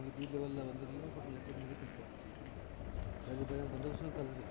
ಮುಗಿತು ಈ ಲೆವೆಲ್ ಒಂದರಿಂದ ಬಟ್ ಲೆಕ್ಕ ಮುಗಿತು ಸರ್ ಅದು ಬೇರೆ ಬಂದೋಬಸ್ತು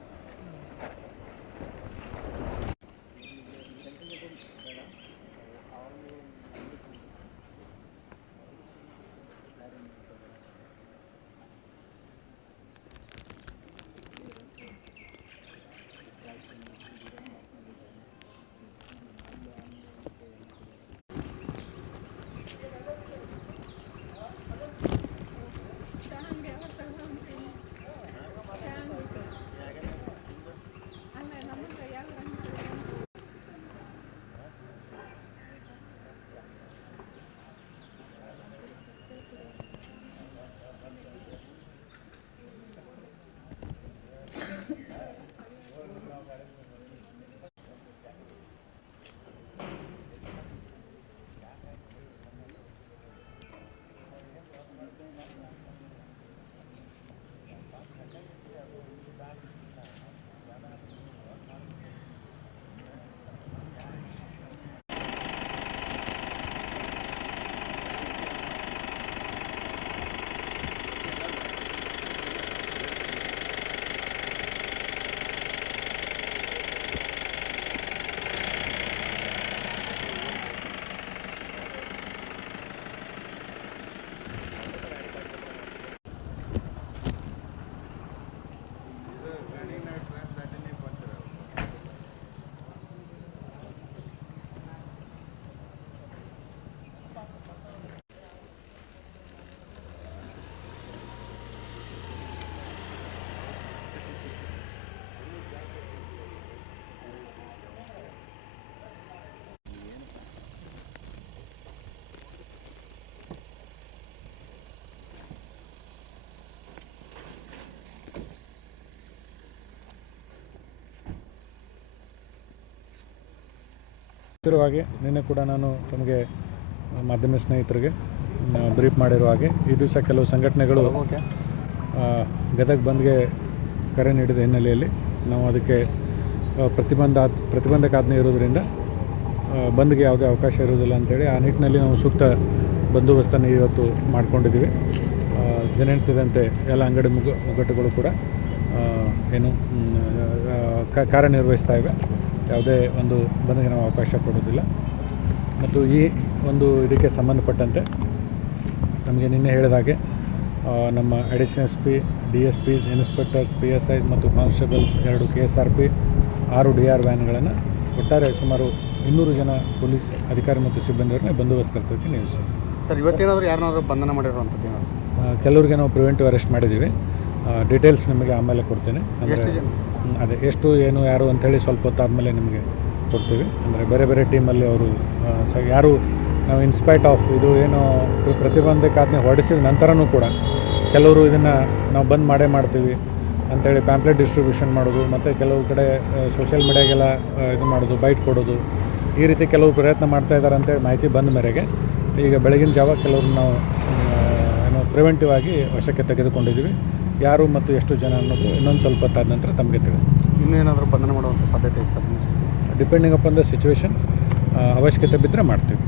ಇರುವ ಹಾಗೆ ನಿನ್ನೆ ಕೂಡ ನಾನು ತಮಗೆ ಮಾಧ್ಯಮ ಸ್ನೇಹಿತರಿಗೆ ಬ್ರೀಫ್ ಮಾಡಿರುವ ಹಾಗೆ, ಈ ದಿವಸ ಕೆಲವು ಸಂಘಟನೆಗಳು ಗದಗ ಬಂದ್ಗೆ ಕರೆ ನೀಡಿದ ಹಿನ್ನೆಲೆಯಲ್ಲಿ ನಾವು ಅದಕ್ಕೆ ಪ್ರತಿಬಂಧ ಪ್ರತಿಬಂಧಕಾಜ್ಞೆ ಇರೋದರಿಂದ ಬಂದ್ಗೆ ಯಾವುದೇ ಅವಕಾಶ ಇರೋದಿಲ್ಲ ಅಂತೇಳಿ ಆ ನಿಟ್ಟಿನಲ್ಲಿ ನಾವು ಸೂಕ್ತ ಬಂದೋಬಸ್ತನ್ನು ಇವತ್ತು ಮಾಡಿಕೊಂಡಿದ್ದೀವಿ. ದಿನನಿತ್ಯದಂತೆ ಎಲ್ಲ ಅಂಗಡಿ ಮುಗ, ಮುಗ್ಗಟ್ಟುಗಳು ಕೂಡ ಏನು ಕಾರ್ಯನಿರ್ವಹಿಸ್ತಾ ಇವೆ. ಯಾವುದೇ ಒಂದು ಬಂದ್ಗೆ ನಾವು ಅವಕಾಶ ಕೊಡೋದಿಲ್ಲ. ಮತ್ತು ಈ ಒಂದು ಇದಕ್ಕೆ ಸಂಬಂಧಪಟ್ಟಂತೆ ನಮಗೆ ನಿನ್ನೆ ಹೇಳಿದ ಹಾಗೆ ನಮ್ಮ additional S P D S Ps inspectors P S Is ಮತ್ತು ಕಾನ್ಸ್ಟೇಬಲ್ಸ್ ಎರಡು ಕೆ ಎಸ್ ಆರ್ ಪಿ ಆರು ಡಿ ಆರ್ ವ್ಯಾನ್ಗಳನ್ನು ಒಟ್ಟಾರೆ ಸುಮಾರು ಇನ್ನೂರು ಜನ ಪೊಲೀಸ್ ಅಧಿಕಾರಿ ಮತ್ತು ಸಿಬ್ಬಂದಿಯವರನ್ನ ಬಂದೋಬಸ್ತ್ ಕರ್ತವ್ಯಕ್ಕೆ ನಿಲ್ಲಿಸಿ ಸರ್ ಇವತ್ತೇನಾದರೂ ಯಾರನ್ನಾದರೂ ಬಂಧನ ಮಾಡಿರುವಂಥದ್ದು ಕೆಲವ್ರಿಗೆ ನಾವು ಪ್ರಿವೆಂಟಿವ್ ಅರೆಸ್ಟ್ ಮಾಡಿದ್ದೀವಿ. ಡೀಟೇಲ್ಸ್ ನಿಮಗೆ ಆಮೇಲೆ ಕೊಡ್ತೇನೆ. ಅಂದರೆ ಅದೇ, ಎಷ್ಟು, ಏನು, ಯಾರು ಅಂಥೇಳಿ ಸ್ವಲ್ಪ ಹೊತ್ತಾದಮೇಲೆ ನಿಮಗೆ ಕೊಡ್ತೀವಿ. ಅಂದರೆ ಬೇರೆ ಬೇರೆ ಟೀಮಲ್ಲಿ ಅವರು ಸ, ಯಾರು, ನಾವು ಇನ್ಸ್ಪೈಟ್ ಆಫ್ ಇದು ಏನು ಪ್ರತಿಬಂಧಕ ಪ್ರತಿಬಂಧಕಾಜ್ಞೆ ಹೊಡೆಸಿದ ನಂತರನೂ ಕೂಡ ಕೆಲವರು ಇದನ್ನು ನಾವು ಬಂದ್ ಮಾಡೇ ಮಾಡ್ತೀವಿ ಅಂಥೇಳಿ ಪ್ಯಾಂಪ್ಲೆಟ್ ಡಿಸ್ಟ್ರಿಬ್ಯೂಷನ್ ಮಾಡೋದು, ಮತ್ತು ಕೆಲವು ಕಡೆ ಸೋಷಿಯಲ್ ಮೀಡಿಯಾಗೆಲ್ಲ ಇದು ಮಾಡೋದು ಬೈಟ್ ಕೊಡೋದು, ಈ ರೀತಿ ಕೆಲವು ಪ್ರಯತ್ನ ಮಾಡ್ತಾ ಇದ್ದಾರೆ ಅಂತೇಳಿ ಮಾಹಿತಿ ಬಂದ ಮೇರೆಗೆ ಈಗ ಬೆಳಗಿನ ಜಾವ ಕೆಲವರು ನಾವು ಏನು ಪ್ರಿವೆಂಟಿವ್ ಆಗಿ ವಶಕ್ಕೆ ತೆಗೆದುಕೊಂಡಿದ್ದೀವಿ. ಯಾರು ಮತ್ತು ಎಷ್ಟು ಜನ ಅನ್ನೋದು ಇನ್ನೊಂದು ಸ್ವಲ್ಪ ಹೊತ್ತಾದ ನಂತರ ತಮಗೆ ತಿಳಿಸ್ತೀವಿ ಇನ್ನೇನಾದರೂ ಬಂಧನ ಮಾಡುವಂಥ ಸಾಧ್ಯತೆ ಇದೆ sir? Depending upon the situation ಅವಶ್ಯಕತೆ ಬಿದ್ದರೆ ಮಾಡ್ತೀವಿ.